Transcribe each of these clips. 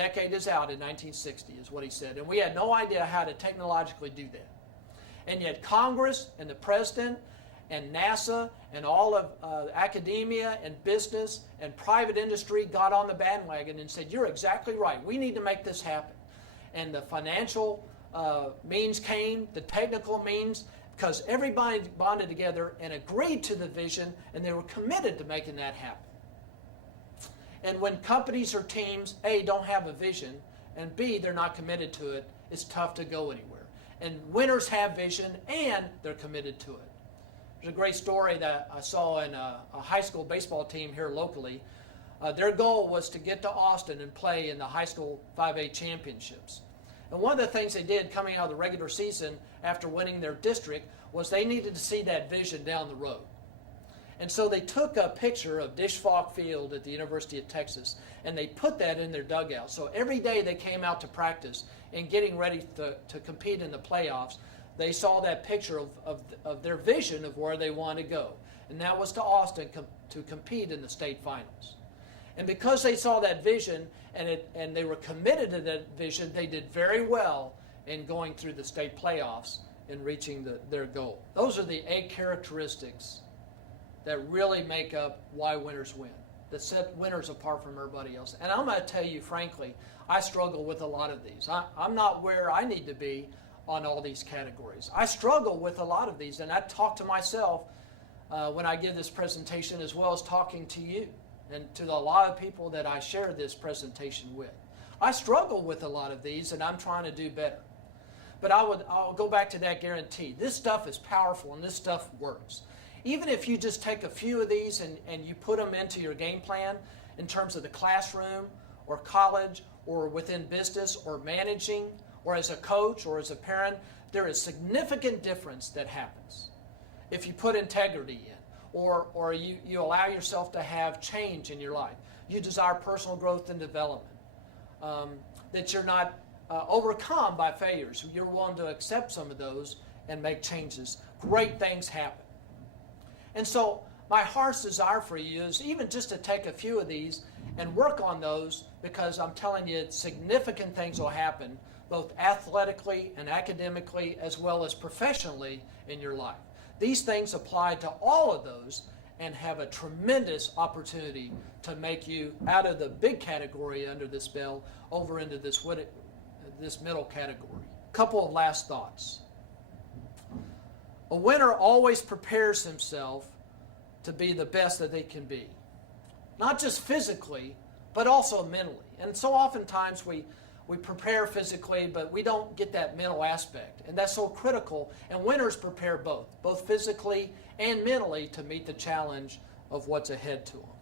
decade is out in 1960, is what he said. And we had no idea how to technologically do that. And yet Congress and the President and NASA and all of academia and business and private industry got on the bandwagon and said, you're exactly right. We need to make this happen. And the financial means came, the technical means, because everybody bonded together and agreed to the vision, and they were committed to making that happen. And when companies or teams, A, don't have a vision, and B, they're not committed to it, it's tough to go anywhere. And winners have vision, and they're committed to it. There's a great story that I saw in a high school baseball team here locally. Their goal was to get to Austin and play in the high school 5A championships. And one of the things they did coming out of the regular season after winning their district was they needed to see that vision down the road. And so they took a picture of Dish Falk Field at the University of Texas, and they put that in their dugout. So every day they came out to practice and getting ready to compete in the playoffs, they saw that picture of their vision of where they wanted to go. And that was to Austin to compete in the state finals. And because they saw that vision and they were committed to that vision, they did very well in going through the state playoffs and reaching their goal. Those are the 8 characteristics that really make up why winners win, that set winners apart from everybody else. And I'm going to tell you, frankly, I struggle with a lot of these. I'm not where I need to be on all these categories. I struggle with a lot of these, and I talk to myself when I give this presentation, as well as talking to you and to a lot of people that I share this presentation with. I struggle with a lot of these, and I'm trying to do better. But I'll go back to that guarantee. This stuff is powerful, and this stuff works. Even if you just take a few of these and you put them into your game plan in terms of the classroom or college or within business or managing or as a coach or as a parent, there is significant difference that happens if you put integrity in or you allow yourself to have change in your life. You desire personal growth and development, that you're not overcome by failures. You're willing to accept some of those and make changes. Great things happen. And so my heart's desire for you is even just to take a few of these and work on those, because I'm telling you, significant things will happen both athletically and academically as well as professionally in your life. These things apply to all of those and have a tremendous opportunity to make you out of the big category under this bell over into this middle category. A couple of last thoughts. A winner always prepares himself to be the best that they can be. Not just physically, but also mentally. And so oftentimes we prepare physically, but we don't get that mental aspect. And that's so critical. And winners prepare both physically and mentally to meet the challenge of what's ahead to them.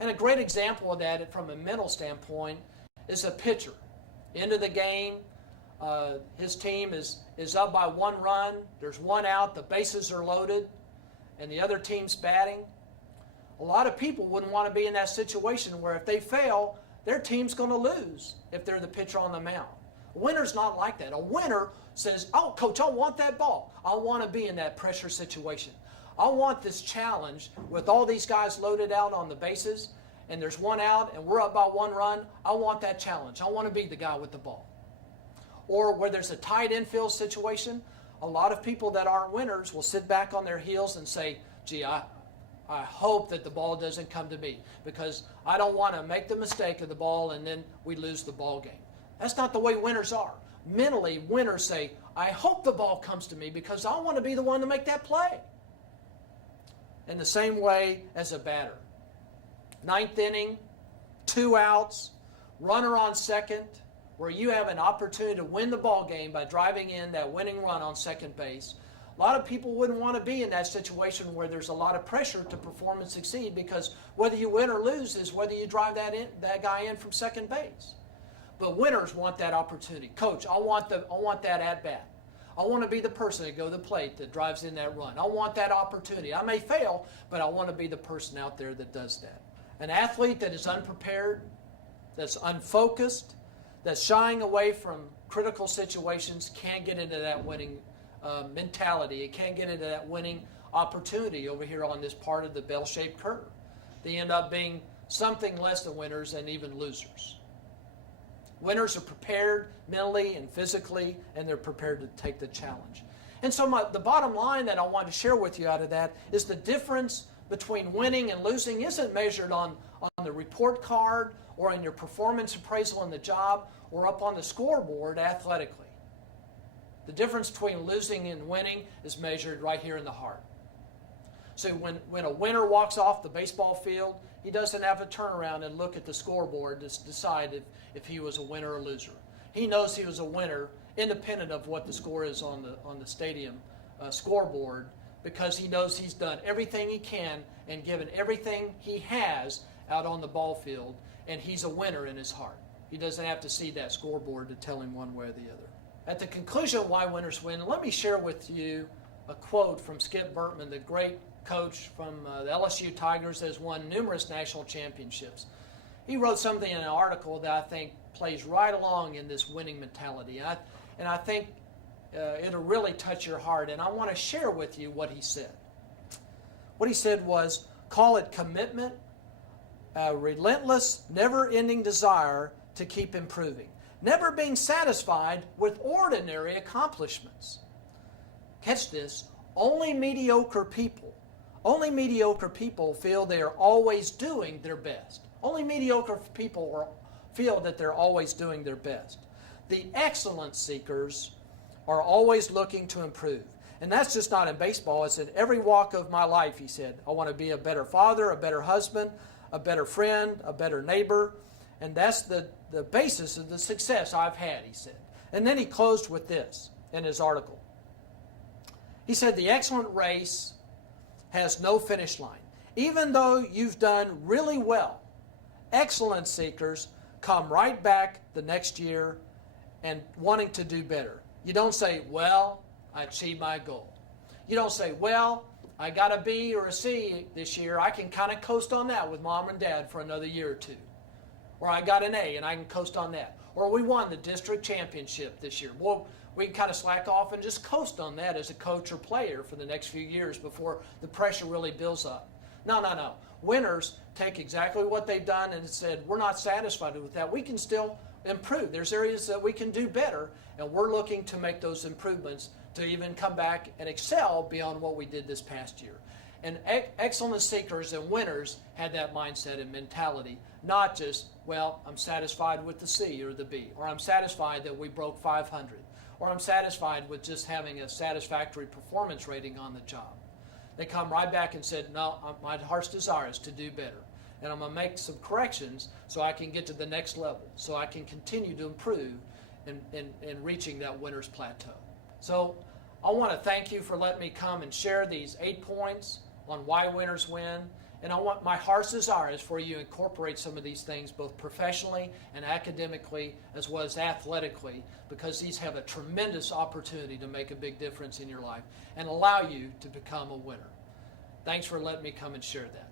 And a great example of that from a mental standpoint is a pitcher. Into the game, his team is up by 1 run. There's 1 out. The bases are loaded, and the other team's batting. A lot of people wouldn't want to be in that situation where if they fail, their team's going to lose if they're the pitcher on the mound. A winner's not like that. A winner says, oh, coach, I want that ball. I want to be in that pressure situation. I want this challenge with all these guys loaded out on the bases, and there's 1 out, and we're up by 1 run. I want that challenge. I want to be the guy with the ball. Or where there's a tight infield situation, a lot of people that aren't winners will sit back on their heels and say, gee, I hope that the ball doesn't come to me because I don't want to make the mistake of the ball and then we lose the ball game. That's not the way winners are. Mentally, winners say, I hope the ball comes to me because I want to be the one to make that play. In the same way as a batter. 9th inning, 2 outs, runner on second, where you have an opportunity to win the ball game by driving in that winning run on second base. A lot of people wouldn't want to be in that situation where there's a lot of pressure to perform and succeed, because whether you win or lose is whether you drive that guy in from second base. But winners want that opportunity. Coach, I want that at-bat. I want to be the person to go to the plate that drives in that run. I want that opportunity. I may fail, but I want to be the person out there that does that. An athlete that is unprepared, that's unfocused, that's shying away from critical situations can't get into that winning mentality. It can't get into that winning opportunity over here on this part of the bell-shaped curve. They end up being something less than winners and even losers. Winners are prepared mentally and physically, and they're prepared to take the challenge. And so the bottom line that I want to share with you out of that is the difference between winning and losing isn't measured on the report card or in your performance appraisal on the job or up on the scoreboard athletically. The difference between losing and winning is measured right here in the heart. So when a winner walks off the baseball field, he doesn't have to turn around and look at the scoreboard to decide if he was a winner or loser. He knows he was a winner independent of what the score is on the stadium scoreboard, because he knows he's done everything he can and given everything he has out on the ball field, and he's a winner in his heart. He doesn't have to see that scoreboard to tell him one way or the other. At the conclusion of Why Winners Win, let me share with you a quote from Skip Bertman, the great coach from the LSU Tigers that has won numerous national championships. He wrote something in an article that I think plays right along in this winning mentality. And I think it'll really touch your heart, and I want to share with you what he said. What he said was, call it commitment, a relentless, never-ending desire to keep improving, never being satisfied with ordinary accomplishments. Catch this, only mediocre people feel they are always doing their best. Only mediocre people feel that they're always doing their best. The excellence seekers are always looking to improve. And that's just not in baseball, it's in every walk of my life, he said. I want to be a better father, a better husband, a better friend, a better neighbor. And that's the basis of the success I've had, he said. And then he closed with this in his article. He said, the excellent race has no finish line. Even though you've done really well, excellence seekers come right back the next year and wanting to do better. You don't say, well, I achieved my goal. You don't say, well, I got a B or a C this year. I can kind of coast on that with mom and dad for another year or two. Or I got an A and I can coast on that. Or we won the district championship this year. Well, we can kind of slack off and just coast on that as a coach or player for the next few years before the pressure really builds up. No. Winners take exactly what they've done and said, we're not satisfied with that. We can still improve. There's areas that we can do better, and we're looking to make those improvements to even come back and excel beyond what we did this past year. And excellence seekers and winners had that mindset and mentality, not just, well, I'm satisfied with the C or the B, or I'm satisfied that we broke 500, or I'm satisfied with just having a satisfactory performance rating on the job. They come right back and said, no, my heart's desire is to do better. And I'm going to make some corrections so I can get to the next level, so I can continue to improve in reaching that winner's plateau. So I want to thank you for letting me come and share these 8 points on why winners win. And my heart's desire is for you to incorporate some of these things both professionally and academically as well as athletically, because these have a tremendous opportunity to make a big difference in your life and allow you to become a winner. Thanks for letting me come and share that.